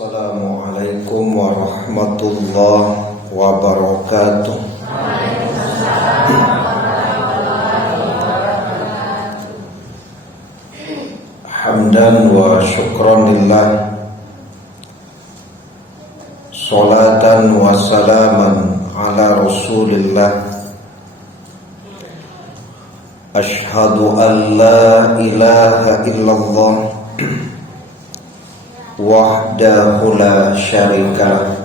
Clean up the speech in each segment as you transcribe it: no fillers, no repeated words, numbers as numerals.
Assalamualaikum warahmatullahi wabarakatuh. Hamdan wa syukran lillah, salatan wa salaman ala rasulillah. Ashhadu an la ilaha illallah wahdahu la syarika,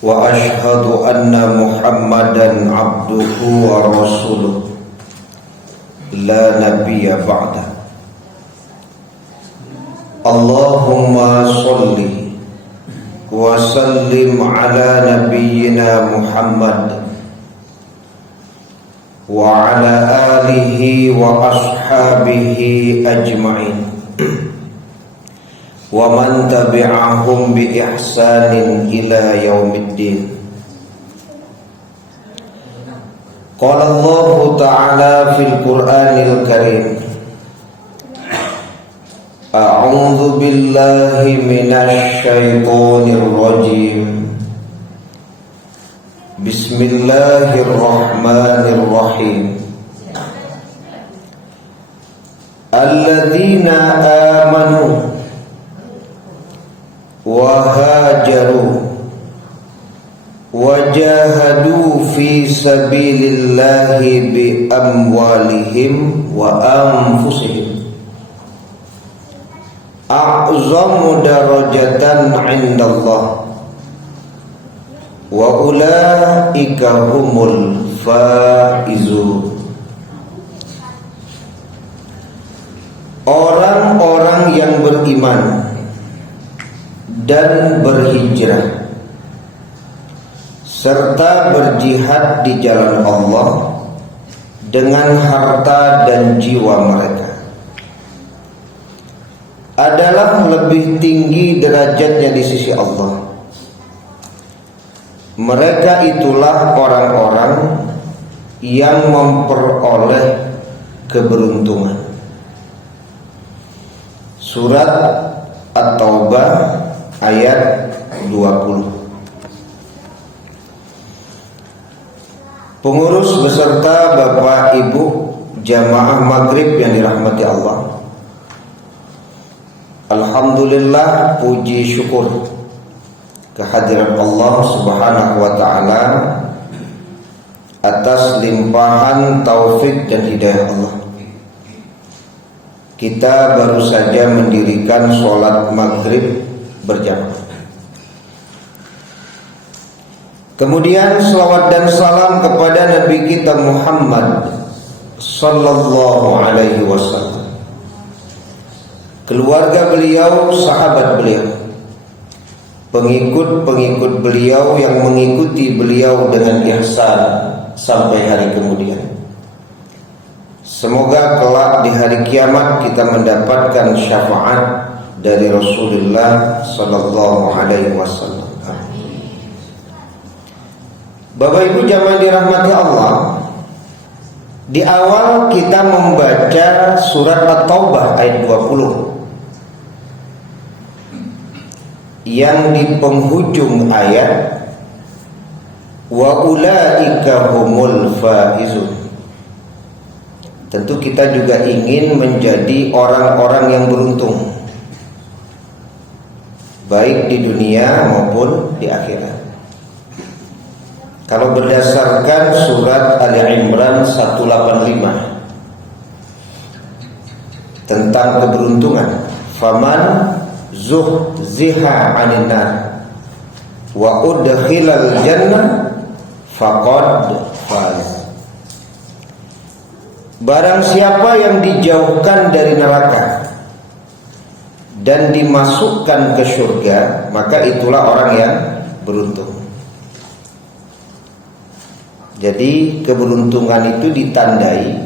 wa ashhadu anna Muhammadan abduhu wa rasuluh, la nabiyya ba'da. Allahumma sholli wa sallim ala nabiyyina Muhammad wa ala alihi wa ashabihi ajma'in wa man tabi'ahum bi ihsanin ila yaumiddin. Qala Allah Ta'ala fil Qur'anil Karim, a'udzu billahi minasy syaithanir rajim. Bismillahirrahmanirrahim. Alladzina amanu wa hajaru wa jahadu fi sabilillahi bi amwalihim wa anfusihim a'zamu darajatan 'indallah wa ulaika humul faizun. Orang-orang yang beriman dan berhijrah serta berjihad di jalan Allah dengan harta dan jiwa mereka adalah lebih tinggi derajatnya di sisi Allah. Mereka itulah orang-orang yang memperoleh keberuntungan. Surat At-Taubah ayat 20. Pengurus beserta Bapak Ibu jamaah maghrib yang dirahmati Allah, alhamdulillah, puji syukur kehadiran Allah Subhanahu wa ta'ala atas limpahan taufik dan hidayah Allah. Kita baru saja mendirikan sholat maghrib berjamaah. Kemudian selawat dan salam kepada Nabi kita Muhammad sallallahu alaihi wasallam, keluarga beliau, sahabat beliau, pengikut-pengikut beliau yang mengikuti beliau dengan ihsan sampai hari kemudian. Semoga kelak di hari kiamat kita mendapatkan syafaat dari Rasulullah sallallahu alaihi wasallam. Bapak Ibu jamaah dirahmati Allah, di awal kita membaca surat At-Taubah ayat 20 yang di penghujung ayat wa ulaika humul faizun. Tentu kita juga ingin menjadi orang-orang yang beruntung, baik di dunia maupun di akhirat. Kalau berdasarkan surat Ali Imran 185 tentang keberuntungan, faman zuhziha 'anil nar wa udkhilal jannah faqad faz. Barang siapa yang dijauhkan dari neraka dan dimasukkan ke surga, maka itulah orang yang beruntung. Jadi keberuntungan itu ditandai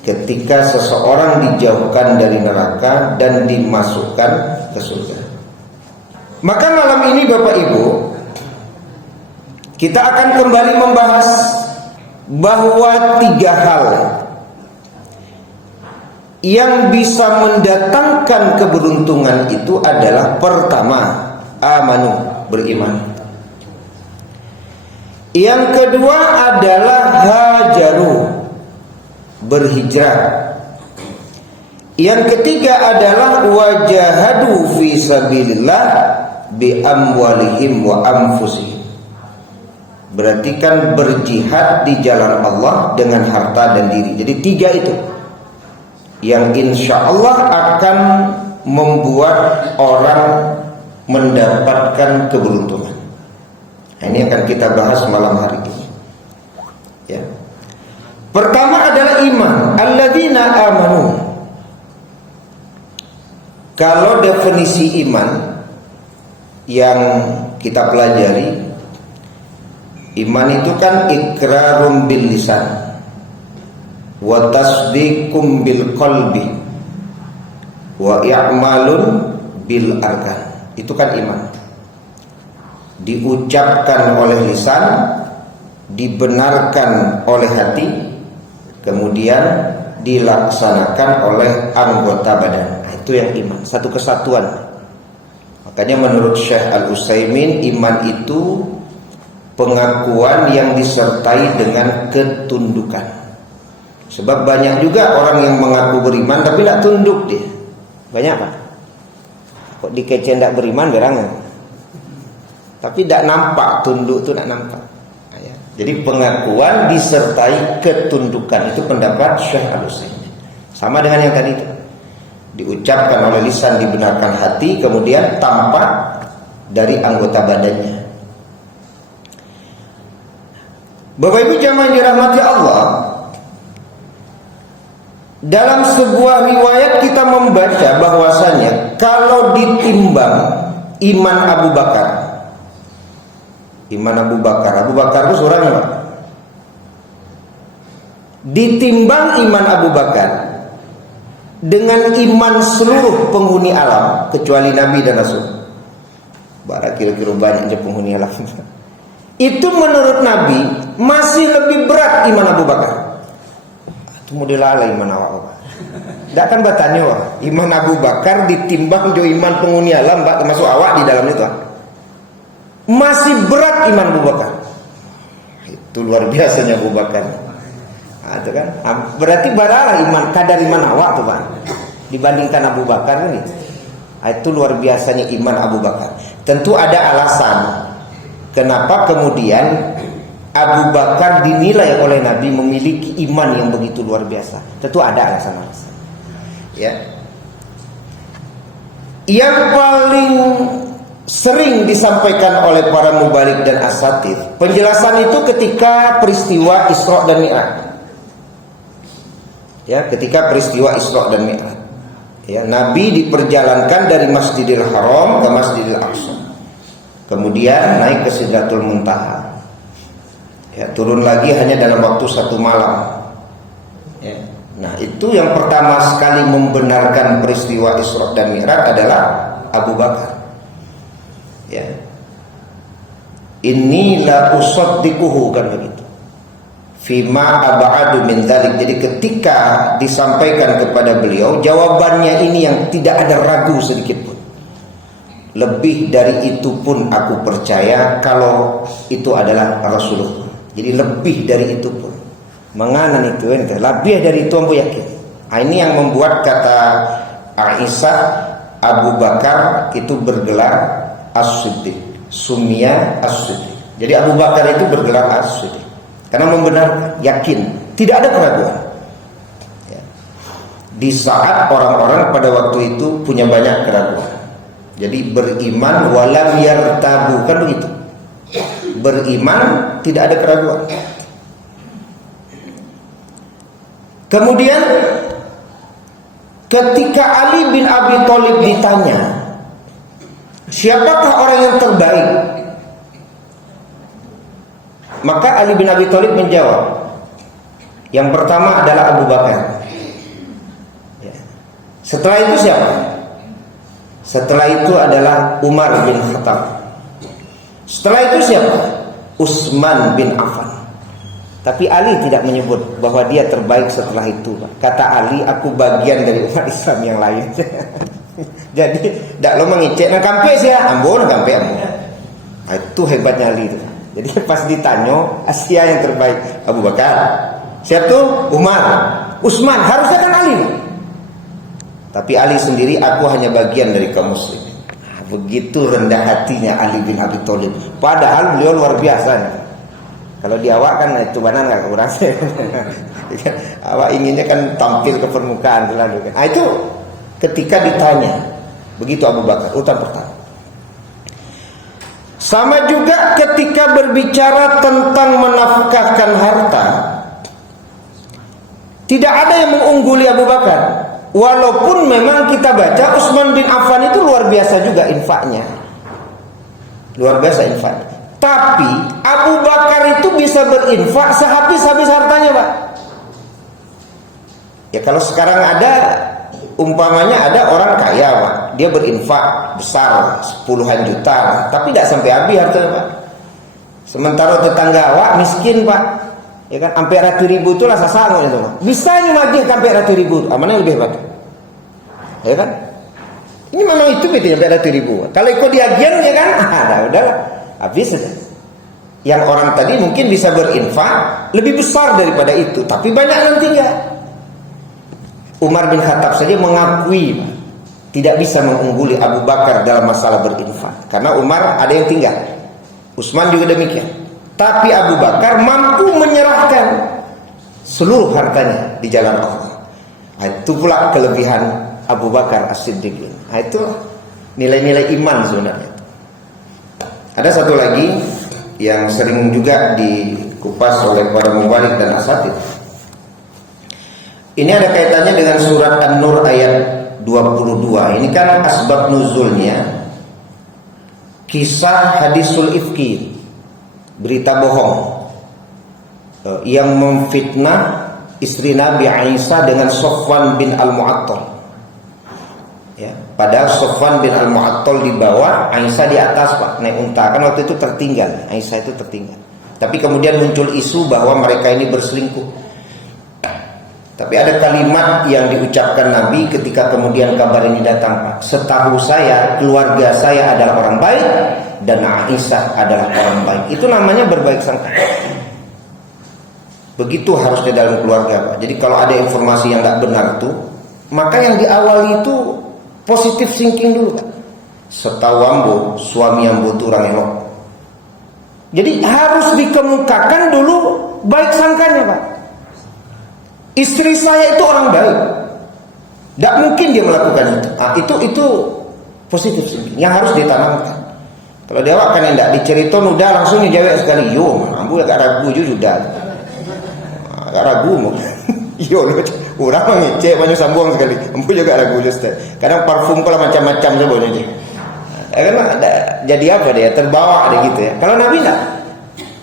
ketika seseorang dijauhkan dari neraka dan dimasukkan ke surga. Maka malam ini Bapak Ibu, kita akan kembali membahas bahwa 3 hal yang bisa mendatangkan keberuntungan itu adalah pertama, amanu, beriman. Yang kedua adalah hajaru, berhijrah. Yang ketiga adalah wajahadu fi sabilillah bi amwalihim wa anfusihim. Berarti kan berjihad di jalan Allah dengan harta dan diri. Jadi tiga itu yang insya Allah akan membuat orang mendapatkan keberuntungan. Nah, ini akan kita bahas malam hari ini. Ya. Pertama adalah iman. Alladzina amanu. Kalau definisi iman yang kita pelajari, iman itu kan iqrarun bil lisan wa tasdiqum bil qalbi wa i'malun bil arkan. Itu kan iman. Diucapkan oleh lisan, dibenarkan oleh hati, kemudian dilaksanakan oleh anggota badan. Nah, itu yang iman, satu kesatuan. Makanya menurut Syekh Al-Utsaimin, iman itu pengakuan yang disertai dengan ketundukan. Sebab banyak juga orang yang mengaku beriman tapi tidak tunduk dia. Banyak Pak. Kok dikece tidak beriman berangan. Tapi tidak nampak, tunduk itu tidak nampak. Ya. Jadi pengakuan disertai ketundukan, itu pendapat Syekh Al-Utsaimin. Sama dengan yang tadi itu. Diucapkan oleh lisan, dibenarkan hati, kemudian tampak dari anggota badannya. Bapak Ibu jamaah yang dirahmati Allah, dalam sebuah riwayat kita membaca bahwasanya kalau ditimbang iman Abu Bakar, Abu Bakar itu orangnya Pak. Ditimbang iman Abu Bakar dengan iman seluruh penghuni alam kecuali Nabi dan Rasul. Bara kira-kira banyaknya penghuni alam. Itu menurut Nabi masih lebih berat iman Abu Bakar. Itu model ala iman awak. Tidak kan bertanya iman Abu Bakar ditimbang jo iman penghuni alam, Pak, termasuk awak di dalam itu. Masih berat iman Abu Bakar. Itu luar biasanya Abu Bakar. Nah, itu kan berarti baralah iman, kadar iman awak tuh Pak dibandingkan Abu Bakar ini. Nah, itu luar biasanya iman Abu Bakar. Tentu ada alasan kenapa kemudian Abu Bakar dinilai oleh Nabi memiliki iman yang begitu luar biasa. Tentu ada alasan-alasan. Ya. Yang paling sering disampaikan oleh para mubalik dan asatid, penjelasan itu ketika peristiwa Isra dan Mi'raj. Ya, ketika peristiwa Isra dan Mi'raj. Ya, Nabi diperjalankan dari Masjidil Haram ke Masjidil Aqsa. Kemudian naik ke Sidratul Muntaha. Ya, turun lagi hanya dalam waktu 1 malam. Ya. Nah, itu yang pertama sekali membenarkan peristiwa Isra dan Mi'raj adalah Abu Bakar. Ya. Inni la usaddiquhu, kan begitu. Fima ab'adu min dzalik. Jadi ketika disampaikan kepada beliau, jawabannya ini yang tidak ada ragu sedikit pun. Lebih dari itu pun aku percaya kalau itu adalah Rasulullah. Jadi lebih dari itu pun. Menganan itu ente, lebih dari itu aku yakin. Nah, ini yang membuat kata Aisyah, Abu Bakar itu bergelar As-Siddiq, Sumia As-Siddiq. Jadi Abu Bakar itu bergelar As-Siddiq karena membenarkan, yakin, tidak ada keraguan. Ya. Di saat orang-orang pada waktu itu punya banyak keraguan. Jadi beriman walam yartabu, kan begitu. Beriman tidak ada keraguan. Kemudian ketika Ali bin Abi Thalib ditanya, siapakah orang yang terbaik? Maka Ali bin Abi Thalib menjawab, yang pertama adalah Abu Bakar. Ya. Setelah itu siapa? Setelah itu adalah Umar bin Khattab. Setelah itu siapa? Utsman bin Affan. Tapi Ali tidak menyebut bahwa dia terbaik setelah itu. Kata Ali, aku bagian dari umat Islam yang lain. Jadi tidak lo mengicek nak kampe sih ya, ambon kampe ambon. Nah, itu hebatnya Ali itu. Jadi pas ditanya Asia yang terbaik Abu Bakar, siapa tuh? Umar, Utsman, harusnya kan Ali. Tapi Ali sendiri, aku hanya bagian dari kaum muslim. Begitu rendah hatinya Ali bin Abi Thalib. Padahal beliau luar biasa. Kalau di awak kan itu mana nggak kurang. Awak inginnya kan tampil ke permukaan selalu kan. Nah, itu ketika ditanya, begitu Abu Bakar urutan pertama. Sama juga ketika berbicara tentang menafkahkan harta, tidak ada yang mengungguli Abu Bakar. Walaupun memang kita baca Utsman bin Affan itu luar biasa juga infaknya. Luar biasa infaknya. Tapi Abu Bakar itu bisa berinfak sehabis-habis hartanya, Pak. Ya kalau sekarang ada, umpamanya ada orang kaya, Pak, dia berinfak besar puluhan juta, tapi tidak sampai habis hartanya, Pak. Sementara tetangga awak miskin, Pak, ya kan, sampai ratus ribu itulah sasang itu, Pak. Bisa nyumagih sampai ratus ribu, mana yang lebih hebat? Ya kan? Ini memang itu bedanya sampai ratus ribu. Kalau ikut diagian ya kan, udahlah, habis saja. Yang orang tadi mungkin bisa berinfak lebih besar daripada itu, tapi banyak nanti enggak. Umar bin Khattab saja mengakui tidak bisa mengungguli Abu Bakar dalam masalah berinfak, karena Umar ada yang tinggal, Utsman juga demikian. Tapi Abu Bakar mampu menyerahkan seluruh hartanya di jalan Allah. Nah, itu pula kelebihan Abu Bakar As-Siddiq. Nah, itu nilai-nilai iman sebenarnya. Ada satu lagi yang sering juga dikupas oleh para mubarik dan asatid. Ini ada kaitannya dengan surat An-Nur ayat 22. Ini kan asbab nuzulnya kisah hadisul ifki, berita bohong yang memfitnah istri Nabi Aisyah dengan Sofwan bin Al-Mu'attal. Ya, padahal Sofwan bin Al-Mu'attal di bawah, Aisyah di atas, Pak, naik unta. Kan waktu itu tertinggal, Aisyah itu tertinggal. Tapi kemudian muncul isu bahwa mereka ini berselingkuh. Tapi ada kalimat yang diucapkan Nabi ketika kemudian kabar ini datang, Pak. Setahu saya, keluarga saya adalah orang baik dan Aisyah adalah orang baik. Itu namanya berbaik sangka. Begitu harusnya dalam keluarga, Pak. Jadi kalau ada informasi yang tidak benar itu, maka yang diawali itu positif thinking dulu, Pak. Setahu ambo, suami ambo itu orang elok. Jadi harus dikemukakan dulu baik sangkanya, Pak. Istri saya itu orang baik, tidak mungkin dia melakukan itu. Nah, itu positif thinking yang harus ditanamkan. Kalau dia kan tidak diceriton udah langsung dijawab sekali, yo, ambo agak ragu juga, agak ragu mau. Yo, orang mengecek banyak sambung sekali. Ambo juga ragu Ustaz. Kadang parfum kalau macam-macam sebenarnya. Karena jadi apa dia terbawa ada gitu ya. Kalau Nabi enggak.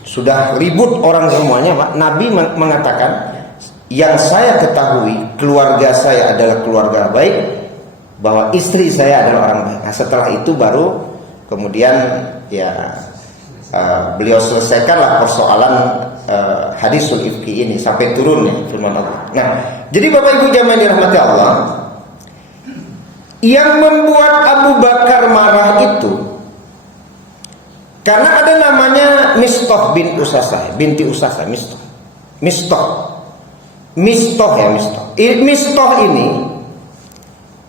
Sudah ribut orang semuanya, Pak. Nabi mengatakan, yang saya ketahui keluarga saya adalah keluarga baik, bahwa istri saya adalah orang baik. Nah, setelah itu baru kemudian ya beliau selesaikanlah persoalan hadisul ifki ini sampai turunnya firman Allah. Nah, jadi Bapak Ibu jamaah dirahmati Allah, yang membuat Abu Bakar marah itu karena ada namanya Mistah bin Usasah, binti Usasah, Mistah. Mistah ini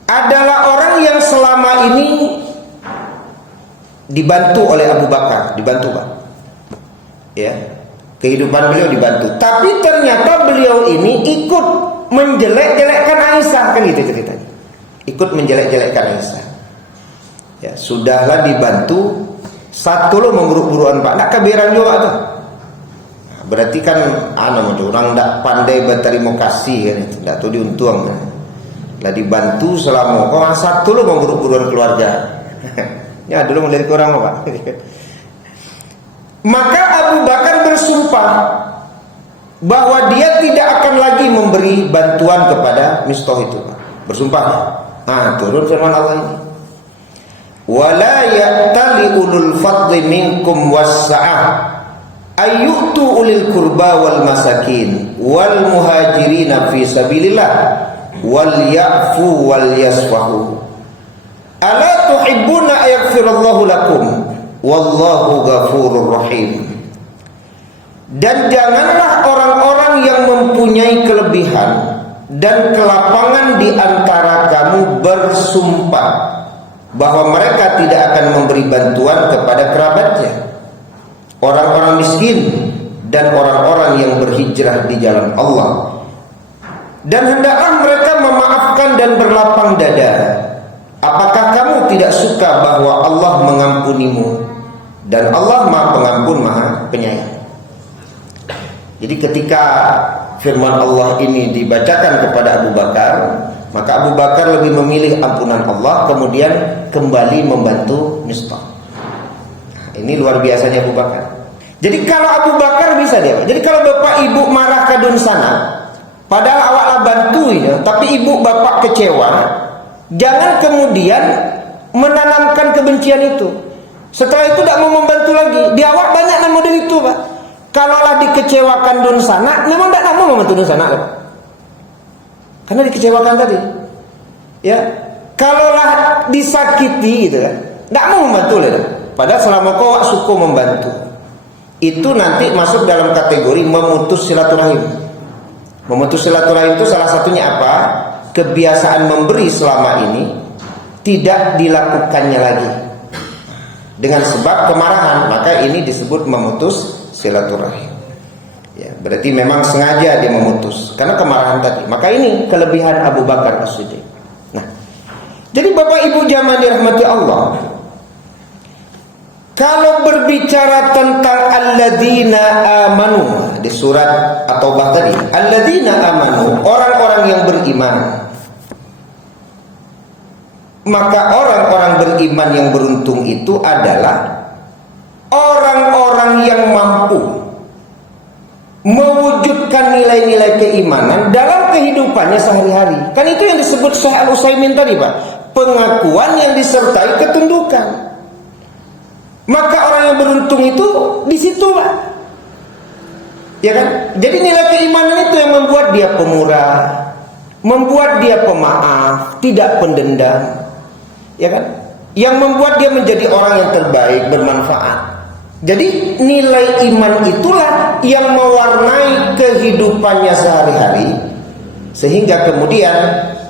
adalah orang yang selama ini dibantu oleh Abu Bakar, dibantu, Pak. Ya, kehidupan beliau dibantu. Tapi ternyata beliau ini ikut menjelek-jelekkan Aisyah, kan gitu ceritanya. Ikut menjelek-jelekkan Aisyah. Ya, sudahlah dibantu, satu lo memburuk-buruan, Pak. Nak kebiran juga tuh. Berarti kan orang tidak pandai berterima kasih kan, itu tidak tahu diuntung kan. Lah dibantu selama kok satu lo memburuk-buruan keluarga. Ya dulu mulai kurang, Pak. Maka Abu Bakar bersumpah bahwa dia tidak akan lagi memberi bantuan kepada Mistah itu, Pak. Bersumpah. Nah, turun firman Allah ini. Wala ya'tali ulul fadli minkum wassa'ah ayyutu ulil qurba wal masakin wal muhajirina fi sabilillah wal ya'fu wal yasfahu ala tuhibbuna ayaghfirallahu lakum wallahu ghafurur rahim. Dan janganlah orang-orang yang mempunyai kelebihan dan kelapangan di antara kamu bersumpah bahwa mereka tidak akan memberi bantuan kepada kerabatnya, orang-orang miskin dan orang-orang yang berhijrah di jalan Allah. Dan hendaklah mereka memaafkan dan berlapang dada. Apakah kamu tidak suka bahwa Allah mengampunimu dan Allah Maha Pengampun, Maha Penyayang? Jadi ketika firman Allah ini dibacakan kepada Abu Bakar, maka Abu Bakar lebih memilih ampunan Allah, kemudian kembali membantu Mistah. Ini luar biasanya Abu Bakar. Jadi kalau Abu Bakar bisa dia. Jadi kalau bapak ibu marah ke sana, padahal awaklah bantu ya, tapi ibu bapak kecewa, jangan kemudian menanamkan kebencian itu. Setelah itu tidak mau membantu lagi. Di awak banyak model itu, Pak. Kalaulah dikecewakan dun sana, memang tidak mau membantu dun sana, Pak. Karena dikecewakan tadi. Ya. Kalaulah disakiti gitu kan, tidak mau membantu lah. Padahal selama kau suka membantu, itu nanti masuk dalam kategori memutus silaturahim. Memutus silaturahim itu salah satunya apa? Kebiasaan memberi selama ini tidak dilakukannya lagi dengan sebab kemarahan, maka ini disebut memutus silaturahim. Ya, berarti memang sengaja dia memutus karena kemarahan tadi. Maka ini kelebihan Abu Bakar As-Siddiq. Nah, jadi Bapak Ibu jamaah dirahmati Allah, kalau berbicara tentang alladzina amanu di surat At-Taubah tadi, alladzina amanu, orang-orang yang beriman, maka orang-orang beriman yang beruntung itu adalah orang-orang yang mampu mewujudkan nilai-nilai keimanan dalam kehidupannya sehari-hari. Kan itu yang disebut Syekh Al-Utsaimin tadi, Pak. Pengakuan yang disertai ketundukan. Maka orang yang beruntung itu di situ, Pak. Ya kan? Jadi nilai keimanan itu yang membuat dia pemurah, membuat dia pemaaf, tidak pendendam. Ya kan? Yang membuat dia menjadi orang yang terbaik, bermanfaat. Jadi nilai iman itulah yang mewarnai kehidupannya sehari-hari, sehingga kemudian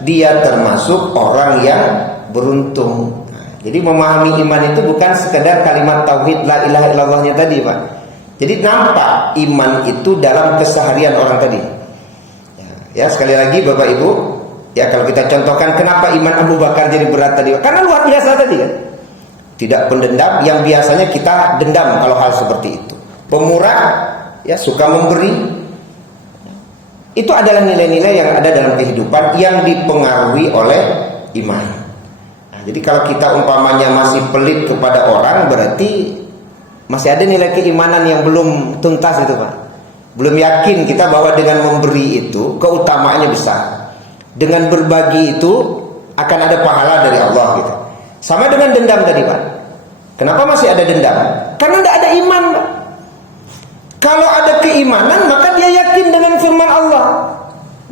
dia termasuk orang yang beruntung. Jadi memahami iman itu bukan sekedar kalimat tauhid la ilaha illallahnya tadi, Pak. Jadi nampak iman itu dalam keseharian orang tadi. Ya, sekali lagi Bapak Ibu, ya kalau kita contohkan kenapa iman Abu Bakar jadi berat tadi, karena luar biasa tadi kan. Tidak pendendam yang biasanya kita dendam kalau hal seperti itu. Pemurah, ya suka memberi. Itu adalah nilai-nilai yang ada dalam kehidupan yang dipengaruhi oleh iman. Nah, jadi kalau kita umpamanya masih pelit kepada orang, berarti masih ada nilai keimanan yang belum tuntas itu, Pak. Belum yakin kita bahwa dengan memberi itu keutamaannya besar. Dengan berbagi itu akan ada pahala dari Allah gitu. Sama dengan dendam tadi, Pak. Kenapa masih ada dendam? Karena tidak ada iman, Pak. Kalau ada keimanan, maka dia yakin dengan firman Allah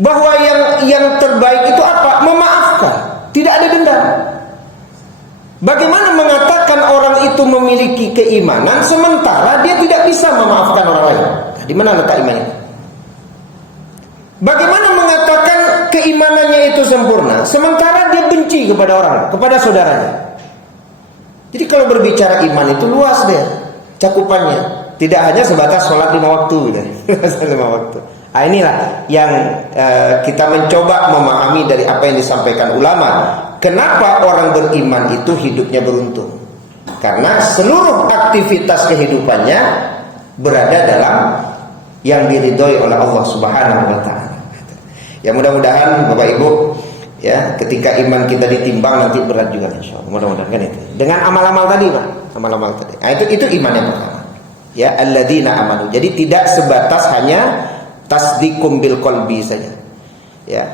bahwa yang terbaik itu apa? Memaafkan. Tidak ada dendam. Bagaimana mengatakan orang itu memiliki keimanan sementara dia tidak bisa memaafkan orang lain? Nah, di mana letak imannya? Bagaimana mengatakan keimanannya itu sempurna sementara dia benci kepada orang, kepada saudaranya? Jadi kalau berbicara iman itu luas deh cakupannya, tidak hanya sebatas sholat 5 waktu gitu. 5 waktu. Nah, inilah yang kita mencoba memahami dari apa yang disampaikan ulama. Kenapa orang beriman itu hidupnya beruntung? Karena seluruh aktivitas kehidupannya berada dalam yang diridhoi oleh Allah Subhanahu wa taala. Ya mudah-mudahan Bapak Ibu, ya ketika iman kita ditimbang nanti berat juga insyaallah. Mudah-mudahan kan itu. Dengan amal-amal tadi, Pak. Amal-amal tadi. Nah, itu iman yang pertama. Ya, alladzina amanu. Jadi tidak sebatas hanya tasdiqum bil qalbi saja. Ya.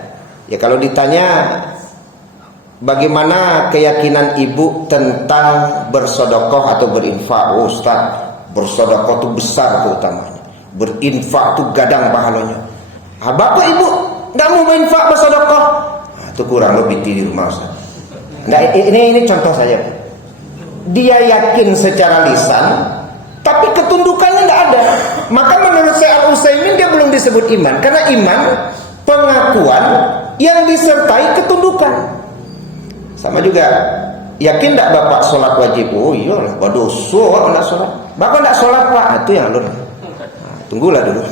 Ya kalau ditanya bagaimana keyakinan ibu tentang bersedekah atau berinfak, Ustaz, bersedekah itu besar keutamanya, berinfak itu gadang pahalanya. Bapak ibu nggak mau berinfak bersedekah, itu kurang lebih di rumah Ustaz. Nggak, ini contoh saja. Dia yakin secara lisan, tapi ketundukannya nggak ada. Maka menurut Syekh Al-Utsaimin dia belum disebut iman, karena iman pengakuan yang disertai ketundukan. Sama juga, yakin tak bapak sholat wajib? Oh iyalah, berdosa nak sholat. Bapak tak sholat pak, itu yang lu. Tunggulah dulu.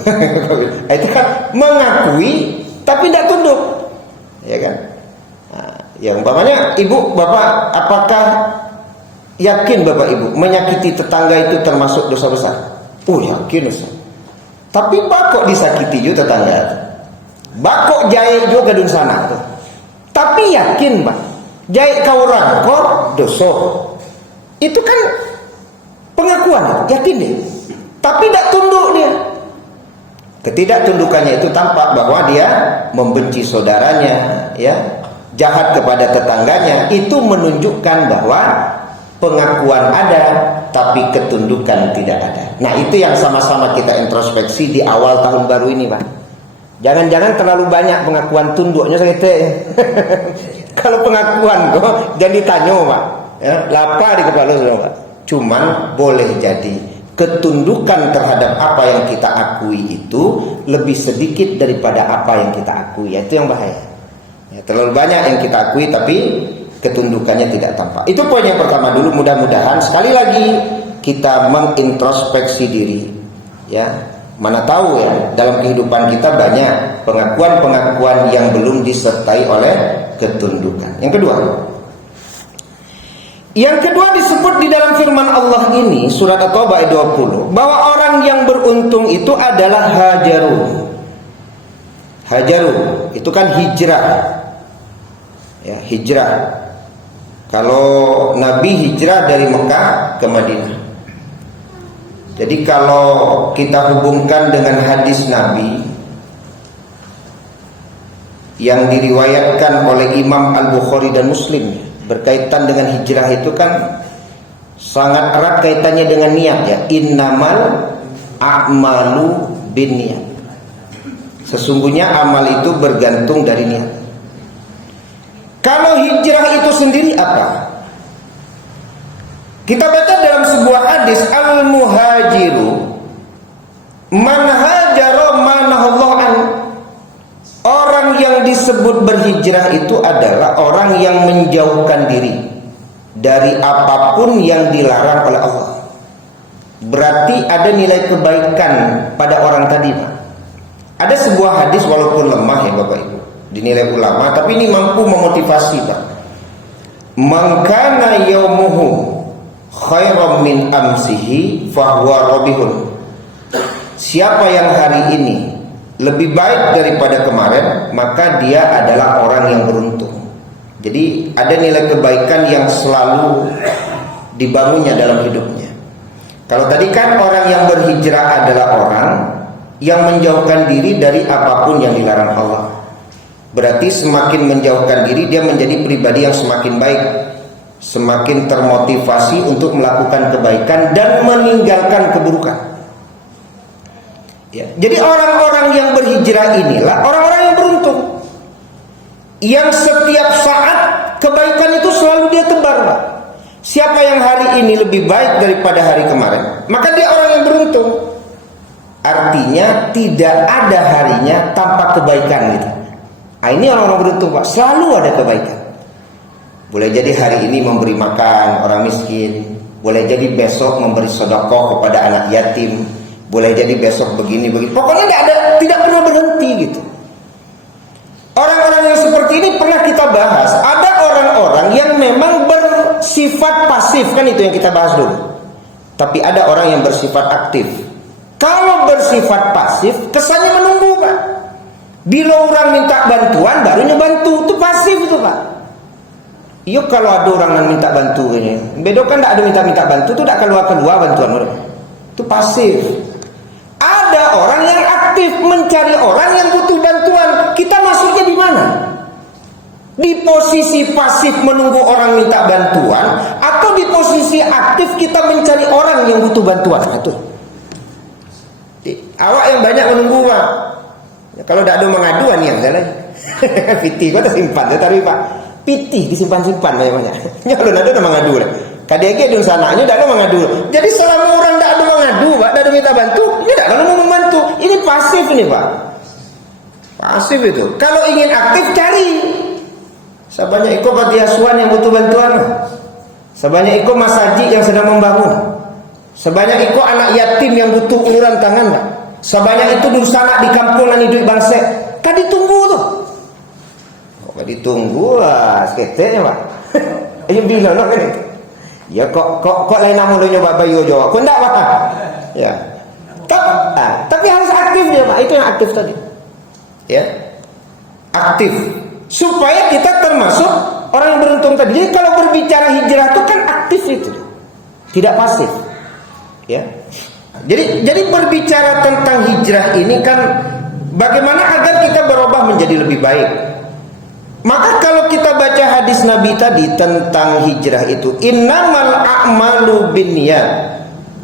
Itu kan mengakui tapi tidak tunduk, ya kan? Ya umpamanya ibu bapak, apakah yakin bapak ibu menyakiti tetangga itu termasuk dosa besar? Oh yakin Ustaz. Tapi bakok disakiti juga tetangga, bakok jahit juga kedun sana tuh. Tapi yakin pak, jahit kau orang kok dosa. Itu kan pengakuan, yakin dia. Tapi tidak tunduk dia. Ketidaktundukannya itu tampak bahwa dia membenci saudaranya, ya, jahat kepada tetangganya. Itu menunjukkan bahwa pengakuan ada, tapi ketundukan tidak ada. Nah itu yang sama-sama kita introspeksi di awal tahun baru ini Pak. Jangan-jangan terlalu banyak pengakuan tunduknya kita. Kalau pengakuan kok jadi tanya Pak, ya, lapar di kepala sudah Pak. Cuman boleh jadi ketundukan terhadap apa yang kita akui itu lebih sedikit daripada apa yang kita akui. Itu yang bahaya. Ya, terlalu banyak yang kita akui tapi ketundukannya tidak tampak. Itu poin yang pertama dulu. Mudah-mudahan sekali lagi kita mengintrospeksi diri, ya. Mana tahu ya, dalam kehidupan kita banyak pengakuan-pengakuan yang belum disertai oleh ketundukan. Yang kedua disebut di dalam firman Allah ini, surat At-Taubah ayat 20, bahwa orang yang beruntung itu adalah hajaru. Hajaru itu kan hijrah, ya, hijrah. Kalau Nabi hijrah dari Mekah ke Madinah. Jadi kalau kita hubungkan dengan hadis Nabi yang diriwayatkan oleh Imam Al-Bukhari dan Muslim berkaitan dengan hijrah, itu kan sangat erat kaitannya dengan niat, ya. Innamal a'malu binniyat. Sesungguhnya amal itu bergantung dari niat. Kalau hijrah itu sendiri apa? Kita baca dalam sebuah hadis, al-muhajiru man hajara manahallahu an. Orang yang disebut berhijrah itu adalah orang yang menjauhkan diri dari apapun yang dilarang oleh Allah. Berarti ada nilai kebaikan pada orang tadi Pak. Ada sebuah hadis walaupun lemah ya Bapak Ibu, dinilai ulama, tapi ini mampu memotivasi Pak. Man kana yaumuhu khairan min amsihi fahuwa robihun. Siapa yang hari ini lebih baik daripada kemarin, maka dia adalah orang yang beruntung. Jadi ada nilai kebaikan yang selalu dibangunnya dalam hidupnya. Kalau tadi kan orang yang berhijrah adalah orang yang menjauhkan diri dari apapun yang dilarang Allah. Berarti semakin menjauhkan diri, dia menjadi pribadi yang semakin baik, semakin termotivasi untuk melakukan kebaikan dan meninggalkan keburukan. Ya. Jadi orang-orang yang berhijrah inilah orang-orang yang beruntung, yang setiap saat kebaikan itu selalu dia tebar Pak. Siapa yang hari ini lebih baik daripada hari kemarin, maka dia orang yang beruntung. Artinya tidak ada harinya tanpa kebaikan gitu. Nah, ini orang-orang beruntung Pak, selalu ada kebaikan. Boleh jadi hari ini memberi makan orang miskin, boleh jadi besok memberi sedekah kepada anak yatim, boleh jadi besok begini. Pokoknya tidak pernah berhenti gitu. Orang-orang yang seperti ini pernah kita bahas. Ada orang-orang yang memang bersifat pasif, kan itu yang kita bahas dulu. Tapi ada orang yang bersifat aktif. Kalau bersifat pasif, kesannya menunggu Pak. Bila orang minta bantuan, barunya bantu. Itu pasif itu Pak. Iya, kalau ada orang yang minta bantu ini, bedokan tidak ada minta bantu, itu tidak keluar bantuan mereka. Itu pasif. Ada orang yang aktif mencari orang yang butuh bantuan. Kita masuknya di mana? Di posisi pasif menunggu orang minta bantuan, atau di posisi Jadi aktif kita mencari orang yang butuh bantuan. Itu. Awak yang banyak menunggu Pak. Ya, kalau tidak ada mengaduan yang jalan. Piti kau tak simpan, tapi Pak. Piti disimpan-simpan banyak-banyak. Ya kalau tidak ada mengadu lah. Kadang-kadang di sananya tidak ada mengadu. Jadi selama orang tidak ada mengadu, Pak, tidak ada minta bantu, ini tidak mau membantu. Ini pasif ini Pak. Pasif itu. Kalau ingin aktif cari. Sebanyak ikut panti asuhan yang butuh bantuan. Sebanyak ikut masjid yang sedang membangun. Sebanyak ikut anak yatim yang butuh uluran tangan. Sebanyak itu dusanak di kampung yang hidup bangsa. Kan ditunggu tuh. Kok ditunggu lah seketeknya Pak. Ayo bilang kan itu. Ya kok lain nama lu nyoba bayu Jawa. Kok enggak Pak? Ya. Tapi harus aktif dia Pak. Itu yang aktif tadi. Ya. Aktif. Supaya kita termasuk orang yang beruntung tadi. Jadi kalau berbicara hijrah itu kan aktif itu. Tidak pasif. Ya. Jadi berbicara tentang hijrah ini kan bagaimana agar kita berubah menjadi lebih baik. Maka kalau kita baca hadis Nabi tadi tentang hijrah itu, innamal a'malu binniyat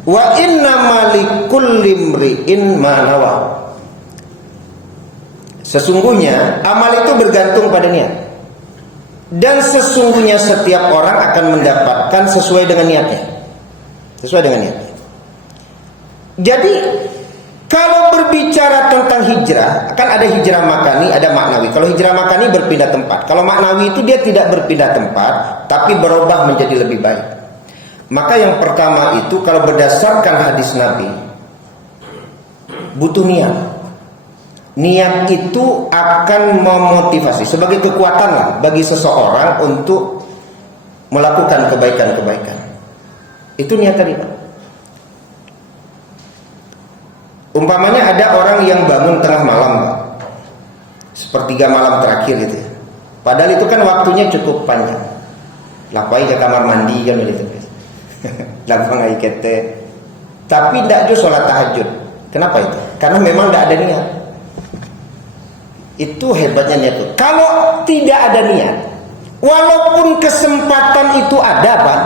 wa innamal likulli imri'in ma nawa. Sesungguhnya amal itu bergantung pada niat. Dan sesungguhnya setiap orang akan mendapatkan sesuai dengan niatnya. Sesuai dengan niatnya. Jadi kalau berbicara tentang hijrah, kan ada hijrah makani, ada maknawi. Kalau hijrah makani berpindah tempat. Kalau maknawi itu dia tidak berpindah tempat, tapi berubah menjadi lebih baik. Maka yang pertama itu kalau berdasarkan hadis Nabi, butuh niat. Niat itu akan memotivasi sebagai kekuatan lah bagi seseorang untuk melakukan kebaikan-kebaikan. Itu niat tadi Pak. Umpamanya ada orang yang bangun tengah malam Pak. Sepertiga malam terakhir gitu ya. Padahal itu kan waktunya cukup panjang. Lapai ke kamar mandi kan gitu. Lapang ai kete. Tapi tidak juga sholat tahajud. Kenapa itu? Karena memang tidak ada niat. Itu hebatnya niat itu. Kalau tidak ada niat, walaupun kesempatan itu ada Pak,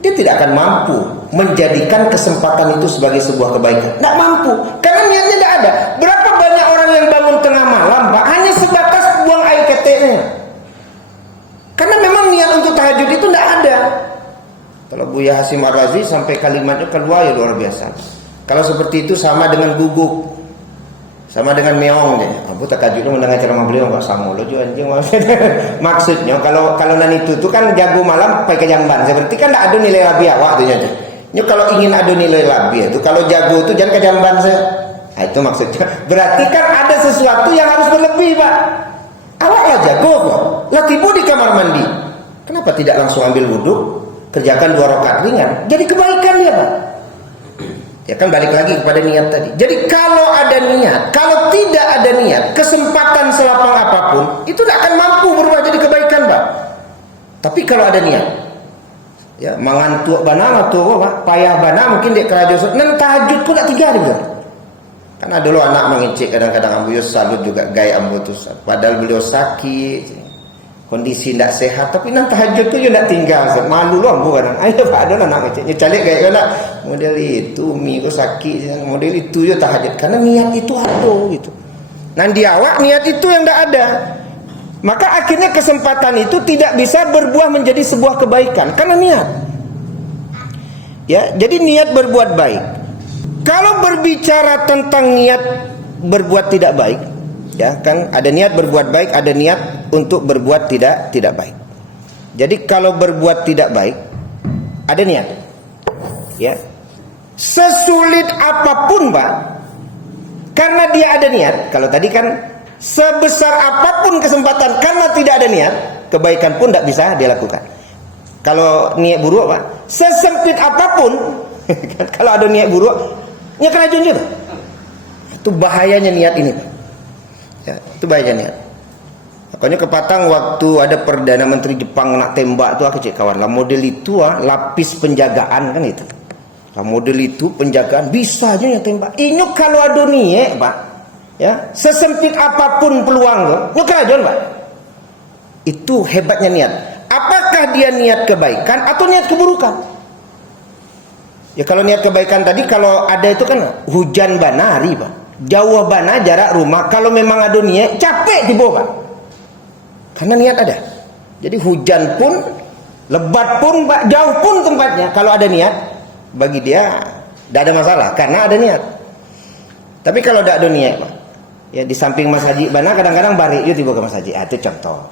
dia tidak akan mampu menjadikan kesempatan itu sebagai sebuah kebaikan. Tidak mampu, karena niatnya tidak ada. Berapa banyak orang yang bangun tengah malam Pak, hanya sebatas buang air keteknya. Karena memang niat untuk tahajud itu tidak ada. Kalau Buya Hasyim Ar-Razi sampai kalimatnya keluar ya luar biasa. Kalau seperti itu sama dengan guguk, sama dengan meong deh. Aku tak kaji lu mendengar ceramah beliau nggak sama lo juga anjing. Maksudnya kalau nan itu kan jago malam pakai jamban. Seperti kan tidak ada nilai lebih waktunya. Ini kalau ingin ada nilai lebih itu kalau jago itu jangan ke jamban saya. Nah, itu maksudnya. Berarti kan ada sesuatu yang harus berlebih Pak. Awaklah jago kok. Lah tiba di kamar mandi. Kenapa tidak langsung ambil wudhu, kerjakan 2 rakaat ringan? Jadi kebaikan dia Pak. Ya kan balik lagi kepada niat tadi. Jadi kalau ada niat, kalau tidak ada niat, kesempatan selapang apapun itu tidak akan mampu berubah jadi kebaikan Pak. Tapi kalau ada niat, ya mangantuk bana atau Pak, payah bana mungkin dek kerajaan nan tahajud pun tak tiga juga. Karena dulu anak mengicik kadang-kadang ambu salut juga gaya ambu tu. Padahal beliau sakit, kondisi tidak sehat, tapi nan tahajud tu juga tak tinggal. Malu loh ambu kadang. Ayo Pak ada anak mengicik, nyecalik gaya nak model itu mi ko sakit, model itu je tahajud. Karena niat itu ada gitu. Nan di awak niat itu yang tidak ada. Maka akhirnya kesempatan itu tidak bisa berbuah menjadi sebuah kebaikan karena niat. Ya, jadi niat berbuat baik. Kalau berbicara tentang niat berbuat tidak baik, ya kan ada niat berbuat baik, ada niat untuk berbuat tidak baik. Jadi kalau berbuat tidak baik, ada niat. Ya. Sesulit apapun, Pak, karena dia ada niat. Kalau tadi kan sebesar apapun kesempatan karena tidak ada niat, kebaikan pun tidak bisa dia lakukan. Kalau niat buruk, Pak, sesempit apapun kalau ada niat buruk, ya kerajaan juga. Itu bahayanya niat ini, Pak. Ya, itu bahayanya niat. Makanya kepatang waktu ada Perdana Menteri Jepang nak tembak tuh aku cek kawan lah model itu lapis penjagaan kan itu. Lah model itu penjagaan bisa aja yang tembak. Inyuk kalau ada niat, Pak. Ya, sesempit apapun peluang tuh, nyuk kerajaan, Pak. Itu hebatnya niat. Apakah dia niat kebaikan atau niat keburukan? Ya kalau niat kebaikan tadi, kalau ada itu kan hujan bana hari Pak, jauh bana jarak rumah, kalau memang ada niat capek tiba Pak, karena niat ada. Jadi hujan pun, lebat pun Pak, jauh pun tempatnya, kalau ada niat, bagi dia tidak ada masalah karena ada niat. Tapi kalau tidak ada niat Pak, ya di samping Mas Haji bana kadang-kadang bari itu tiba ke Mas Haji, itu contoh.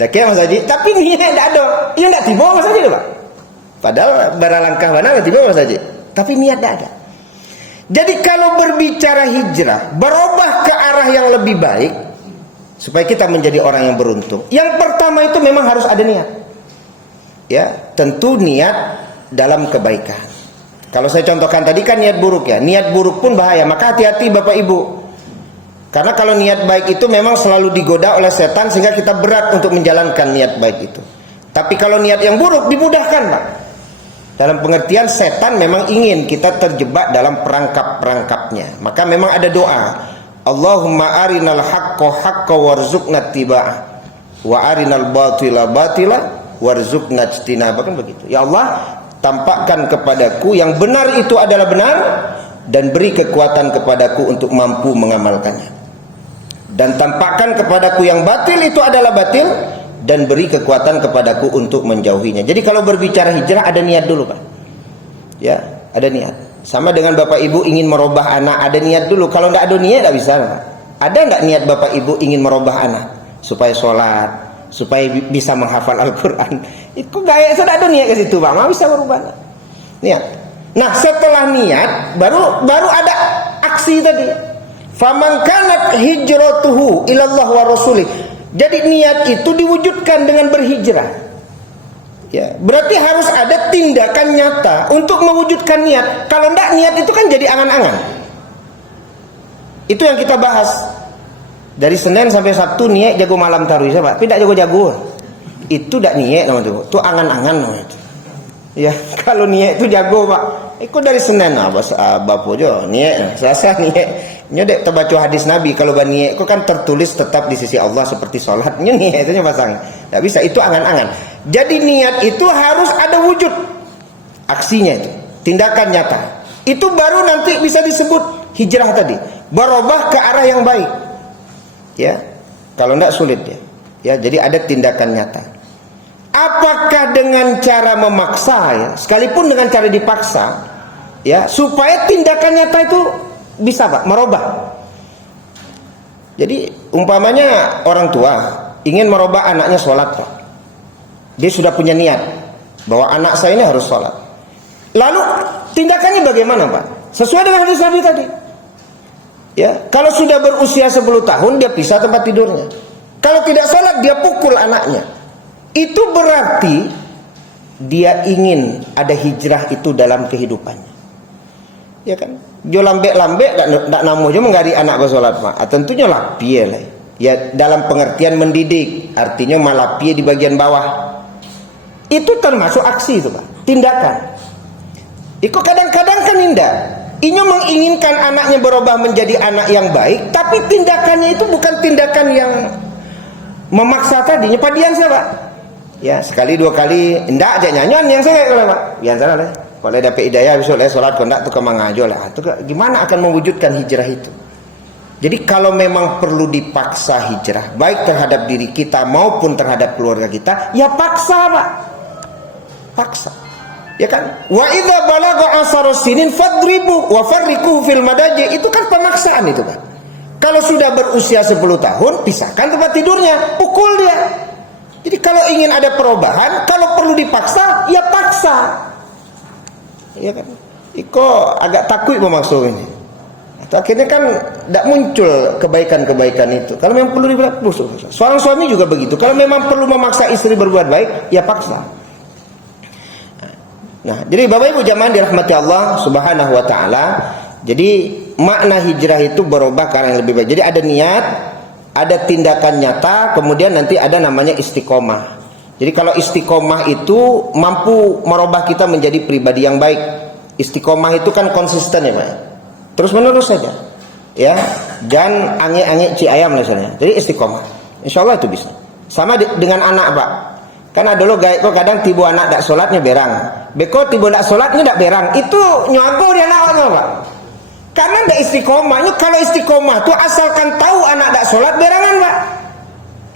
Dah kira Mas Haji, tapi niat tidak ada, ya tidak tiba Mas Haji Pak. Padahal baralangkah mana tiba Mas Haji, tapi niat tidak ada. Jadi kalau berbicara hijrah, berubah ke arah yang lebih baik, supaya kita menjadi orang yang beruntung, yang pertama itu memang harus ada niat. Ya, tentu niat dalam kebaikan. Kalau saya contohkan tadi kan niat buruk ya, niat buruk pun bahaya, maka hati-hati Bapak Ibu. Karena kalau niat baik itu memang selalu digoda oleh setan sehingga kita berat untuk menjalankan niat baik itu. Tapi kalau niat yang buruk dimudahkan Pak. Dalam pengertian setan memang ingin kita terjebak dalam perangkap-perangkapnya. Maka memang ada doa, Allahumma arinal haqqa haqqa warzuqna tiba'ah wa arinal batila batila warzuqna ijtinabah, kan begitu. Ya Allah, tampakkan kepadaku yang benar itu adalah benar dan beri kekuatan kepadaku untuk mampu mengamalkannya. Dan tampakkan kepadaku yang batil itu adalah batil dan beri kekuatan kepadaku untuk menjauhinya. Jadi kalau berbicara hijrah ada niat dulu Pak. Ya, ada niat. Sama dengan Bapak Ibu ingin merubah anak, ada niat dulu. Kalau tidak ada niat tidak bisa Pak. Ada enggak niat Bapak Ibu ingin merubah anak supaya sholat, supaya bisa menghafal Al-Quran? Itu gaya sudah ada niat ke situ Pak, mau bisa merubah anak. Niat. Nah setelah niat baru ada aksi tadi. Faman kanat hijratuhu ilallah wa rasulih. Jadi niat itu diwujudkan dengan berhijrah. Ya, berarti harus ada tindakan nyata untuk mewujudkan niat. Kalau enggak, niat itu kan jadi angan-angan. Itu yang kita bahas. Dari Senin sampai Sabtu niat jago malam taruh Pak. Tidak jago-jago. Itu tidak niat namanya itu. Itu angan-angan namanya itu. Ya, kalau niat itu jago Pak. Itu dari Senin bapak jo niat, Selasa niat. Nyodek terbaca hadis Nabi, kalau niat itu kan tertulis tetap di sisi Allah seperti sholat. Niat itu pasang. Tidak bisa, itu angan-angan. Jadi niat itu harus ada wujud aksinya itu, tindakan nyata. Itu baru nanti bisa disebut hijrah tadi, berubah ke arah yang baik. Ya, kalau tidak sulit ya. Ya, jadi ada tindakan nyata. Apakah dengan cara memaksa ya, sekalipun dengan cara dipaksa, ya, supaya tindakan nyata itu bisa Pak merubah. Jadi umpamanya orang tua ingin merubah anaknya sholat Pak. Dia sudah punya niat bahwa anak saya ini harus sholat. Lalu tindakannya bagaimana Pak? Sesuai dengan hadis Nabi tadi. Ya, kalau sudah berusia 10 tahun dia pisah tempat tidurnya. Kalau tidak sholat dia pukul anaknya. Itu berarti dia ingin ada hijrah itu dalam kehidupannya. Ya kan? Jo lambek-lambek tak namu jo menggari anak bersolat Pak. Tentunya lapie lah. Ya dalam pengertian mendidik, artinya malapie di bagian bawah. Itu termasuk aksi itu Pak, tindakan. Itu kadang-kadang kan indah. Inya menginginkan anaknya berubah menjadi anak yang baik, tapi tindakannya itu bukan tindakan yang memaksa tadinya. Padian saya Pak. Ya sekali dua kali indah aja nyanyian yang saya kayak Pak. Biasa lah. Kalau dapat hidayah besok lah sholat kondak tu kemang aja lah. Itu gimana akan mewujudkan hijrah itu? Jadi kalau memang perlu dipaksa hijrah, baik terhadap diri kita maupun terhadap keluarga kita, ya paksa Pak. Paksa. Ya kan? Wa idza balagha asharus sinin fadribu wa farriquhu fil madaji. Itu kan pemaksaan itu Pak. Kalau sudah berusia 10 tahun, pisahkan tempat tidurnya, pukul dia. Jadi kalau ingin ada perubahan, kalau perlu dipaksa, ya paksa. Ya kan? Iko agak takut memaksud ini. Atau akhirnya kan tidak muncul kebaikan-kebaikan itu. Kalau memang perlu dibuat, seorang suami juga begitu. Kalau memang perlu memaksa istri berbuat baik, ya paksa. Nah, jadi Bapak Ibu jamaah dirahmati Allah Subhanahu wa taala. Jadi makna hijrah itu berubah ke arah yang lebih baik. Jadi ada niat, ada tindakan nyata, kemudian nanti ada namanya istiqomah. Jadi kalau istiqomah itu mampu merubah kita menjadi pribadi yang baik. Istiqomah itu kan konsisten ya Pak. Terus menerus saja. Ya, dan angin-angin ci ayam misalnya. Jadi istiqomah. Insya Allah itu bisa. Sama dengan anak Pak. Kan ada lo gaib kok kadang tibu anak dak solatnya berang. Beko tibu dak solatnya dak berang. Itu nyago dia nak Pak. Karena ndak istiqomah. Ini kalau istiqomah tuh asalkan tahu anak dak solat berangan Pak.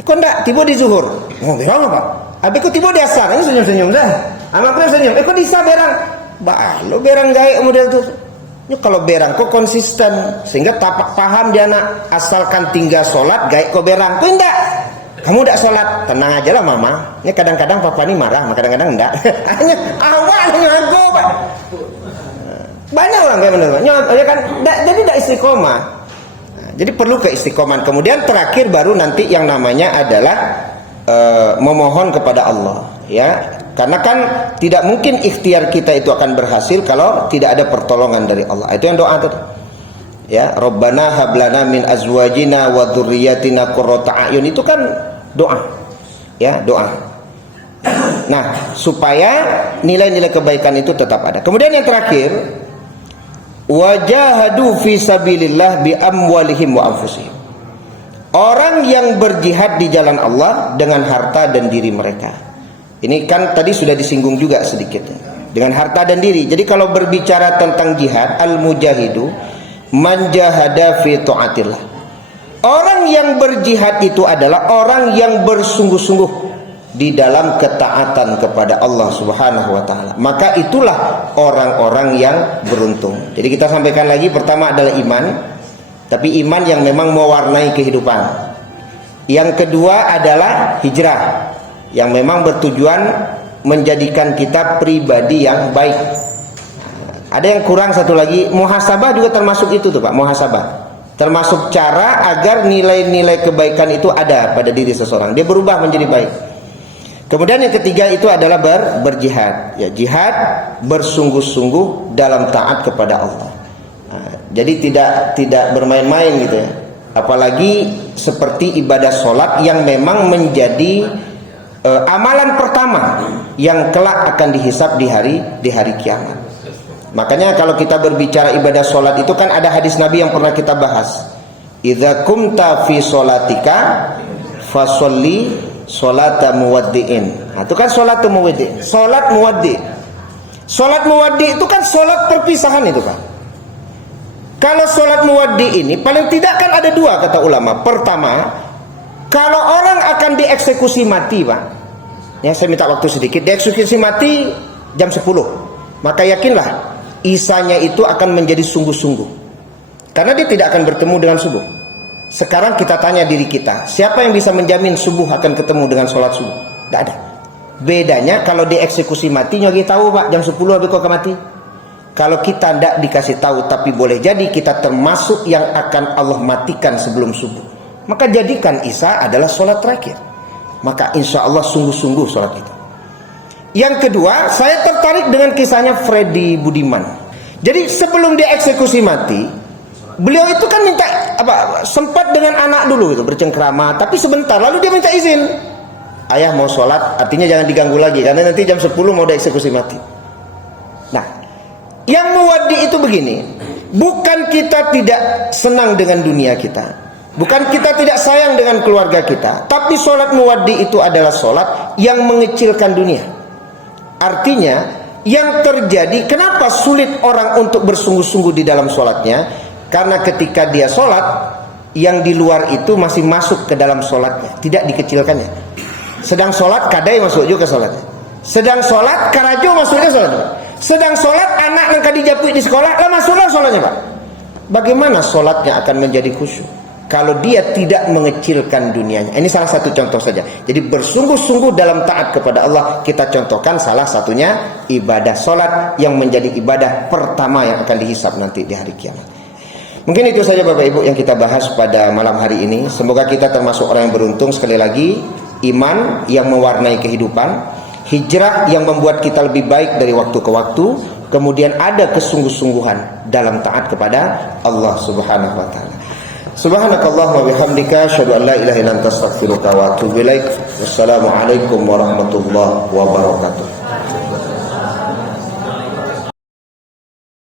Iko ndak tibu di zuhur. Oh berang Pak. Abis tibu di asar. Ini senyum-senyum dah. Amak senyum. Iko bisa berang. Bah lo berang gaib model tuh. Ini kalau berang kok konsisten sehingga tapak paham dia nak asalkan tinggal solat gaib kok berang. Kok enggak? Kamu tidak sholat, tenang aja lah mama. Ini kadang-kadang papa ini marah, kadang-kadang enggak. Hanya awal nyago Pak. Banyak orang kayak benar, ya kan? Jadi tidak istiqomah. Jadi perlu keistiqomahan. Kemudian terakhir baru nanti yang namanya adalah memohon kepada Allah. Ya, karena kan tidak mungkin ikhtiar kita itu akan berhasil kalau tidak ada pertolongan dari Allah. Itu yang doa tadi. Ya, Rabbana hablana min azwajina wa dzurriyyatina qurrata a'yun, itu kan doa. Ya, doa. Nah, supaya nilai-nilai kebaikan itu tetap ada. Kemudian yang terakhir, wajahadu fi sabilillah bi amwalihim wa anfusihim. Orang yang berjihad di jalan Allah dengan harta dan diri mereka. Ini kan tadi sudah disinggung juga sedikit. Dengan harta dan diri. Jadi kalau berbicara tentang jihad, al-mujahidu man jahada fi ta'atillah. Orang yang berjihad itu adalah orang yang bersungguh-sungguh di dalam ketaatan kepada Allah Subhanahu wa taala. Maka itulah orang-orang yang beruntung. Jadi kita sampaikan lagi, pertama adalah iman, tapi iman yang memang mewarnai kehidupan. Yang kedua adalah hijrah, yang memang bertujuan menjadikan kita pribadi yang baik. Ada yang kurang satu lagi, muhasabah juga termasuk itu tuh Pak, muhasabah. Termasuk cara agar nilai-nilai kebaikan itu ada pada diri seseorang. Dia berubah menjadi baik. Kemudian yang ketiga itu adalah berjihad. Ya, jihad bersungguh-sungguh dalam taat kepada Allah. Nah, jadi tidak bermain-main gitu ya. Apalagi seperti ibadah sholat yang memang menjadi amalan pertama yang kelak akan dihisab di hari kiamat. Makanya kalau kita berbicara ibadah sholat itu kan ada hadis Nabi yang pernah kita bahas. Idza kumta fi sholatika fasolli sholata muwaddi'in. Nah, itu kan sholat muwaddi'. Sholat muwaddi'. Sholat muwaddi' itu kan sholat perpisahan itu Pak. Kalau sholat muwaddi' ini paling tidak kan ada dua kata ulama. Pertama, kalau orang akan dieksekusi mati Pak. Ya, saya minta waktu sedikit. Dieksekusi mati jam 10. Maka yakinlah isanya itu akan menjadi sungguh-sungguh, karena dia tidak akan bertemu dengan subuh. Sekarang kita tanya diri kita, siapa yang bisa menjamin subuh akan ketemu dengan sholat subuh? Tidak ada. Bedanya kalau dieksekusi mati nyogi tahu Pak, jam 10 habis kok mati. Kalau kita tidak dikasih tahu, tapi boleh jadi kita termasuk yang akan Allah matikan sebelum subuh, maka jadikan isya adalah sholat terakhir. Maka insya Allah sungguh-sungguh sholat itu. Yang kedua, saya tertarik dengan kisahnya Freddy Budiman. Jadi sebelum dia eksekusi mati, beliau itu kan minta sempat dengan anak dulu itu bercengkrama, tapi sebentar lalu dia minta izin. Ayah mau sholat, artinya jangan diganggu lagi karena nanti jam 10 mau dieksekusi mati. Nah, yang muwaddi itu begini, bukan kita tidak senang dengan dunia kita, bukan kita tidak sayang dengan keluarga kita, tapi sholat muwaddi itu adalah sholat yang mengecilkan dunia. Artinya yang terjadi, kenapa sulit orang untuk bersungguh-sungguh di dalam sholatnya? Karena ketika dia sholat, yang di luar itu masih masuk ke dalam sholatnya, tidak dikecilkannya. Sedang sholat, kadai masuk juga sholatnya. Sedang sholat, karajo masuknya sholatnya. Sedang sholat, anak yang kadijapui di sekolah, lah masuklah sholatnya Pak. Bagaimana sholatnya akan menjadi khusyuk kalau dia tidak mengecilkan dunianya? Ini salah satu contoh saja. Jadi bersungguh-sungguh dalam taat kepada Allah, kita contohkan salah satunya ibadah sholat yang menjadi ibadah pertama yang akan dihisab nanti di hari kiamat. Mungkin itu saja Bapak Ibu yang kita bahas pada malam hari ini. Semoga kita termasuk orang yang beruntung. Sekali lagi, iman yang mewarnai kehidupan, hijrah yang membuat kita lebih baik dari waktu ke waktu, kemudian ada kesungguh-sungguhan dalam taat kepada Allah Subhanahu wa taala. Subhanakallahumma bihamdika asyhadu an la ilaha illa anta astaghfiruka wa atubu ilaik. Wassalamualaikum warahmatullahi wabarakatuh.